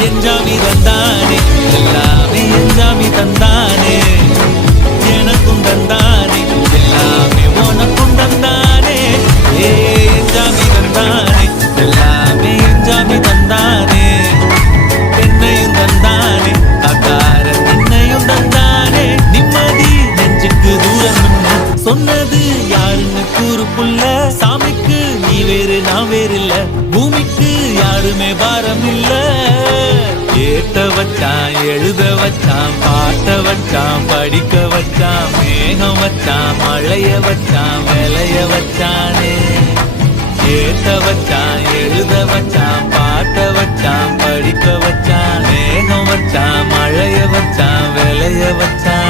எஞ்சாமி தந்தானே எல்லாமே எஞ்சாமி தந்தானே எனக்கும் தந்தானே எல்லாமே உனக்கும் தந்தானே எஞ்சாமி தந்தானே எல்லாமே எஞ்சாமி தந்தானே என்னையும் தந்தானே காக்கார என்னையும் தந்தானே நிம்மதி நெஞ்சுக்கு தூரம் சொன்னது யாருன்னு கூறு புள்ள சாமிக்கு நீ வேறு நான் வேறு இல்ல பூமிக்கு யாருமே பாரம் இல்ல ஏத்த வச்சான் எழுத வச்சான் பாட்ட வச்சான் படிக்க வச்சான் மேகம் வச்சான் மழைய வச்சான் விளைய வச்சானே ஏத்த வச்சான் எழுத வச்சான் பாட்ட வச்சான் படிக்க வச்சான் மேகம் வச்சான் மழைய வச்சான் விளைய வச்சான்